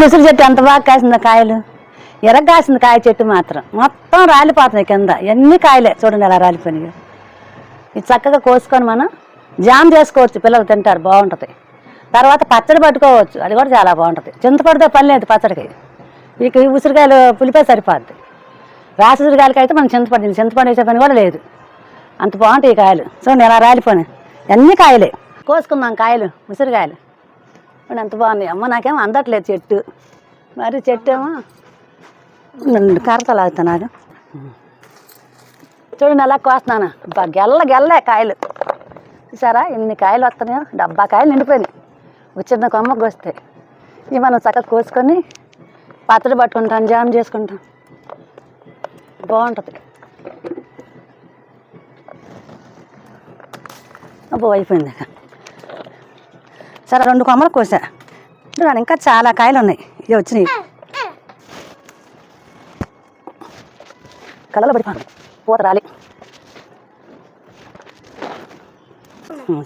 ముసురు చెట్టు ఎంత బాగా కాసిందో కాయలు, ఎరగ కాసింది కాయ చెట్టు మాత్రం మొత్తం రాలిపోతున్నాయి కింద. ఎన్ని కాయలే చూడండి ఎలా రాలిపోయినాయి. ఇది చక్కగా కోసుకొని మనం జామ్ చేసుకోవచ్చు, పిల్లలు తింటారు, బాగుంటుంది. తర్వాత పచ్చడి పట్టుకోవచ్చు, అది కూడా చాలా బాగుంటుంది. చింతపడితే పని లేదు పచ్చడికి. ఇక ఈ ఉసిరికాయలు పులిపే సరిపోద్ది. రాసి ఉసిరికాయలకి అయితే మనం చింతపండు వేసే పని కూడా లేదు. అంత బాగుంటాయి ఈ కాయలు. చూడండి ఎలా రాలిపోయినాయి, అన్ని కాయలే. కోసుకుందాం కాయలు, ఉసిరికాయలు ఎంత బాగున్నాయి. అమ్మ నాకేమో అందట్లేదు చెట్టు, మరి చెట్టు ఏమో కరతలాగుతా నాకు. చూడండి ఎలా కోస్తున్నాను, గెల్లే కాయలు. చూసారా ఎన్ని కాయలు వస్తున్నాయో, 70 కాయలు నిండిపోయినాయి. చిన్న కొమ్మకు వస్తాయి. ఇవి మనం చక్కగా కోసుకొని పచ్చడి పట్టుకుంటాం, జామ్ చేసుకుంటాం, బాగుంటుంది. అబ్బో అయిపోయింది. సరే 2 కొమ్మలు కోసా, ఇంకా చాలా కాయలు ఉన్నాయి. ఇవి వచ్చినాయి, కళ్ళలో పడిపోను, పూత రాలి.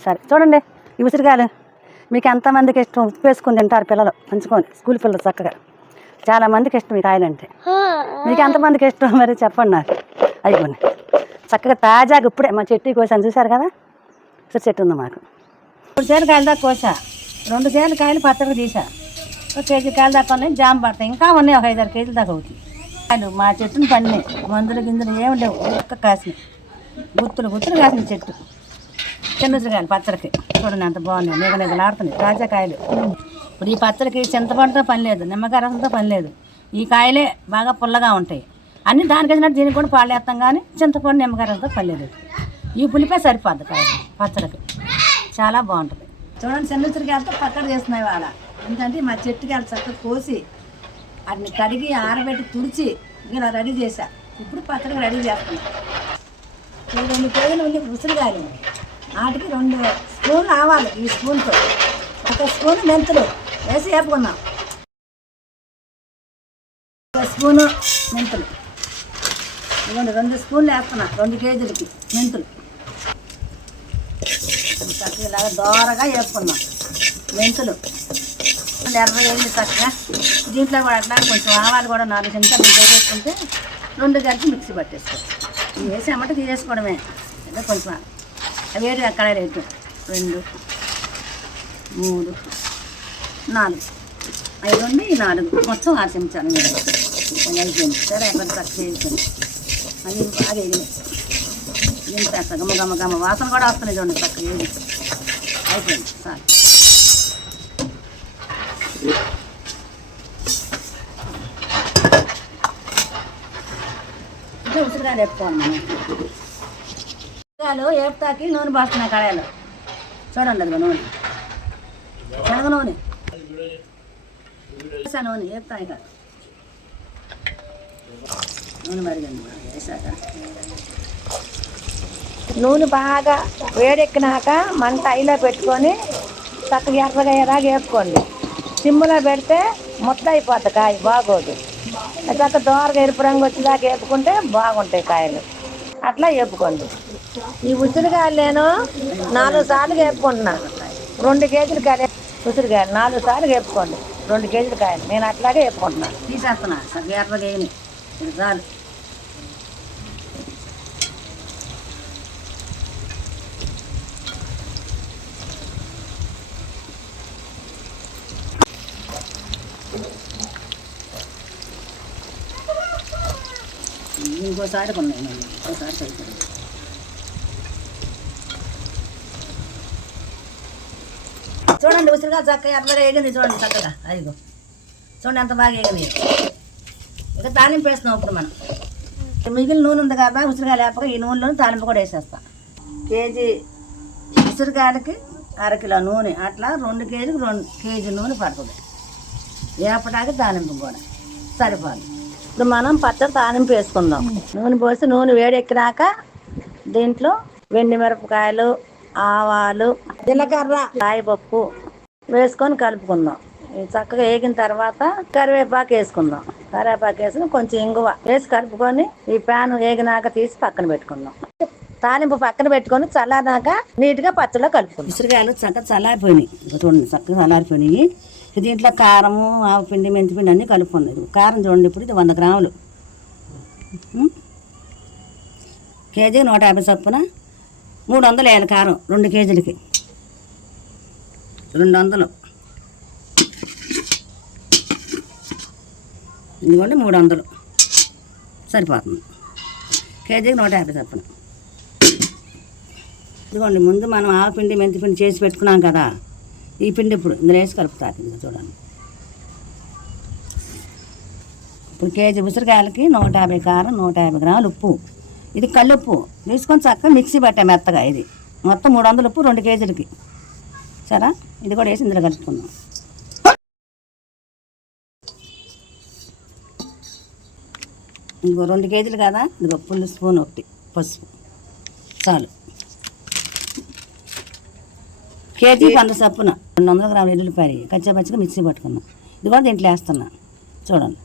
సరే చూడండి ఈ ఉసిరికాయలు మీకు ఎంతమందికి ఇష్టం. ఉప్పు వేసుకొని తింటారు పిల్లలు, పంచుకొని స్కూల్ పిల్లలు చక్కగా. చాలా మందికి ఇష్టం ఈ కాయలు అంటే. మీకు ఎంతమందికి ఇష్టం మరి చెప్పండి నాకు. అయిపోయింది చక్కగా తాజాగా ఇప్పుడే మా చెట్టు కోసాను, చూసారు కదా. ఉసిరి చెట్టు ఉంది మాకు. 3 సేలు కాయలు దాకా కోసా, 2 సేలు కాయలు పచ్చడి తీసా. 1 కేజీ కాయలు దాకా ఉన్నాయి, జామ పడతాయి. ఇంకా ఉన్నాయి, ఒక 5-6 కేజీల దాకా అవుతాయి. కాయలు మా చెట్టుని పండినాయి, మందులు గింజలు ఏమి లేవు, ఒక్క కాసినాయి, గుత్తులు కాసిన చెట్టు. చిన్న ఉసిరికాయలు పచ్చడికి చూడండి ఎంత బాగున్నాయి, నిగలాడుతున్నాయి తాజా కాయలు. ఇప్పుడు ఈ పచ్చడికి చింతపండుతో పని లేదు, నిమ్మకాయ రసంతో పని లేదు. ఈ కాయలే బాగా పుల్లగా ఉంటాయి. అన్నీ దానికి వేసినట్టు దీనికి కూడా పాడేస్తాం, కానీ చింతపండు నిమ్మకాయ రసంతో పని లేదు. ఈ పులిపే సరిపోద్ది కాయలు పచ్చడికి, చాలా బాగుంటుంది. చూడండి చిన్న ఉసిరికాయలతో పచ్చడి చేస్తున్నాయి వాళ్ళ. ఎందుకంటే మా చెట్టుకాయలు చక్కగా కోసి వాటిని కడిగి ఆరబెట్టి తుడిచి ఇలా రెడీ చేశా. ఇప్పుడు పచ్చడికి రెడీ చేస్తున్నాం. 2 కేజీలు ఉంది ఉసిరికాయలు, వాటికి 2 స్పూన్లు ఆవాలు, ఈ స్పూన్తో 1 స్పూన్ మెంతులు వేసి వేపుకున్నాం. 1 స్పూను మెంతులు, ఇవ్వండి 2 స్పూన్లు వేస్తున్నా 2 కేజీలకి మెంతులు. చక్కగా ఇలాగా దోరగా వేసుకున్నాం మెంతులు. ఎర్రగా వేయండి చక్కగా. దీంట్లో కూడా అట్లా కొంచెం ఆవాలు కూడా 4 చెంచాలు వేసేసుకుంటే 2 కలిపి మిక్సీ పట్టేసుకోవచ్చు. ఇవి వేసి అమ్మట తీసేసుకోవడమే. అంటే కొంచెం వేడి అక్కడ రేటు 2, 3, 4, 5 ఉండి 4 మొత్తం 6 చెంచాలు మీరు అయిపోయింది. సరే ఎక్కడ చక్కగా వేసుకొని అవి బాగా వేగినాయి. ఇంత గమ్మ వాసన కూడా వస్తున్నాయి చూడండి చక్కగా వేగి అయిపోయింది. సార్ ఇంకా ఉసిరికాయలు వేపుకోవాలి మనం. ఉసిరికాయలు వేపుతాకి నూనె పోస్తున్నాయి కడాయిలో. చూడండి అదిగో నూనె, శనగ నూనె నూనె వేపుతాయి కదా. నూనె మరిగండి వేసాక నూనె బాగా వేడెక్కినాక మంట ఐలో పెట్టుకొని చక్కగా ఎర్రగా ఎర్రగా వేపుకోండి. సిమ్లో పెడితే ముద్ద అయిపోతుంది కాయ, బాగోదు. చక్కగా దోరగా ఎరుపు రంగు వచ్చేదాకా వేపుకుంటే బాగుంటాయి కాయలు. అట్లా వేపుకోండి. ఈ ఉసిరికాయలు నేను 4 సార్లు వేపుకుంటున్నా. 2 కేజీల కాయ ఉసిరికాయలు 4 సార్లు వేపుకోండి. 2 కేజీల కాయలు నేను అట్లాగే వేపుకుంటున్నా. తీసేస్తున్నా చక్కగా ఎర్రగా వేయని ఇది చాలు. ఇంకోసారి కొన్నాయి, ఇంకోసారి సరిపోయింది. చూడండి ఉసిరిగా చక్కగా ఎర్రగా వేగింది. చూడండి చక్కగా అదిగో చూడండి ఎంత బాగా వేగింది. ఇక తాలింపు వేస్తున్నాం ఇప్పుడు మనం. మిగిలిన నూనె ఉంది కదా ఉసిరికాయ లేపక ఈ నూనెలో తాలింపు కూడా వేసేస్తాం. కేజీ ఉసిరికాయలకి 1/2 కిలో నూనె, అట్లా 2 కేజీలకు 2 కేజీ నూనె పడుతుంది. వేపటానికి తాలింపు కూడా సరిపోదు. ఇప్పుడు మనం పచ్చడి తాలింపు వేసుకుందాం. నూనె పోసి నూనె వేడెక్కినాక దీంట్లో వెండిమిరపకాయలు, ఆవాలు, జీలకర్ర, కాయపప్పు వేసుకొని కలుపుకుందాం. చక్కగా వేగిన తర్వాత కరివేపాకు వేసుకుందాం. కరివేపాకు వేసుకుని కొంచెం ఇంగువ వేసి కలుపుకొని ఈ ప్యాన్ వేగినాక తీసి పక్కన పెట్టుకుందాం. తాలింపు పక్కన పెట్టుకొని చల్లారినాక నీట్గా పచ్చడిలో కలుపుకుందాం. ఉసిరికాయలు చక్కగా చల్లారిపోయినాయి, చూడండి చక్కగా చల్లారిపోయినాయి. దీంట్లో కారము ఆవపిండి మెంతిపిండి అన్నీ కలుపుకుంది. కారం చూడండి, ఇప్పుడు ఇది 100 గ్రాములు, కేజీ 150 చొప్పున 300 వేయాలి కారం. 2 కేజీలకి 200, ఇదిగోండి 300 సరిపోతుంది. కేజీకి 150 చొప్పున. ఇదిగోండి ముందు మనం ఆవపిండి మెంతిపిండి చేసి పెట్టుకున్నాం కదా, ఈ పిండి ఇప్పుడు ఇందులో వేసి కలుపుతారు. ఇది చూడండి, ఇప్పుడు కేజీ ఉసిరికాయలకి 150 కారం, 150 గ్రాములు ఉప్పు. ఇది కల్లుప్పు తీసుకొని చక్కగా మిక్సీ పట్టాం మెత్తగా. ఇది మొత్తం 300 ఉప్పు 2 కేజీలకి. సరే, ఇది కూడా వేసి ఇందులో కలుపుకుందాం. ఇంకో 2 కేజీలు కదా, ఇదిగో పుల్లు స్పూన్ ఒకటి పసుపు చాలు. కేజీ 100 చొప్పున 200 గ్రాముల ఎల్లుల్లిపాయలు కచ్చాపచ్చిగా మిక్సీ పట్టుకున్నాం. ఇది కూడా దీంట్లో వేస్తున్నా చూడండి.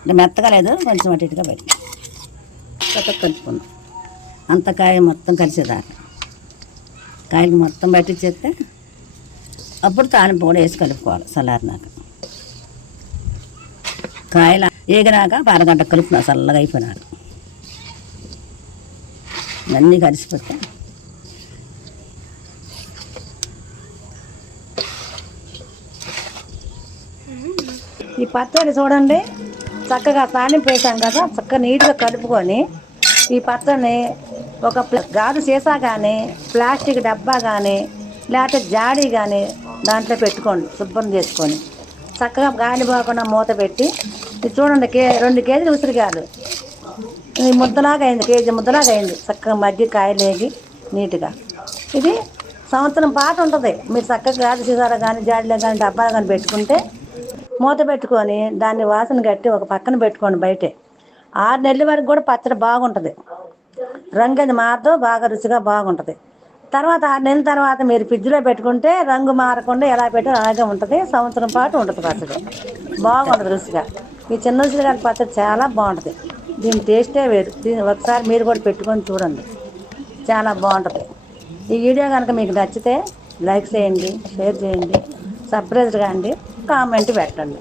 అంటే మెత్తగా లేదు, కొంచెం అటు ఇటుగా పెట్టి చక్కగా కలుపుకున్నాం. అంత కాయ మొత్తం కలిసేదాకా కాయలు మొత్తం పట్టించేస్తే అప్పుడు తాలింపు కూడా వేసి కలుపుకోవాలి. చల్లారినాక కాయలు ఏగినాక అరగంట కలుపుకున్నా, చల్లగా అయిపోయినాక అన్నీ కలిసిపెట్టా. ఈ పచ్చడి చూడండి, చక్కగా తాలింపు వేసాం కదా, చక్కగా నీట్గా కలుపుకొని ఈ పచ్చడిని ఒక గాజు సీసా కానీ, ప్లాస్టిక్ డబ్బా కానీ, లేకపోతే జాడీ కానీ దాంట్లో పెట్టుకోండి. శుభ్రం చేసుకొని చక్కగా గాలి పోకుండా మూత పెట్టి, ఇది చూడండి 2 కేజీలు ఉసిరికాయలు ఇది ముద్దలాగా అయింది, కేజీ ముద్దలాగా అయింది. చక్కగా మగ్గి కాయలు వేగి నీట్గా. ఇది సంవత్సరం పాటు ఉంటుంది. మీరు చక్కగా గాజు సీసాలో కానీ, జాడీలో కానీ, డబ్బాలో కానీ పెట్టుకుంటే మూత పెట్టుకొని దాన్ని వాసన కట్టి ఒక పక్కన పెట్టుకోండి. బయటే 6 నెలల వరకు కూడా పచ్చడి బాగుంటుంది. రంగు అది మారదు, బాగా రుచిగా బాగుంటుంది. తర్వాత 6 నెలల తర్వాత మీరు ఫ్రిడ్జ్లో పెట్టుకుంటే రంగు మారకుండా ఎలా పెట్టారో అలాగే ఉంటుంది. సంవత్సరం పాటు ఉంటుంది పచ్చడి, బాగుంటుంది రుచిగా. ఈ చిన్న ఉసిరికాయల పచ్చడి చాలా బాగుంటుంది. దీని టేస్టే వేరు. దీన్ని ఒకసారి మీరు కూడా పెట్టుకొని చూడండి, చాలా బాగుంటుంది. ఈ వీడియో కనుక మీకు నచ్చితే లైక్ చేయండి, షేర్ చేయండి, సబ్స్క్రైబ్ కాండి, కామెంట్ పెట్టండి.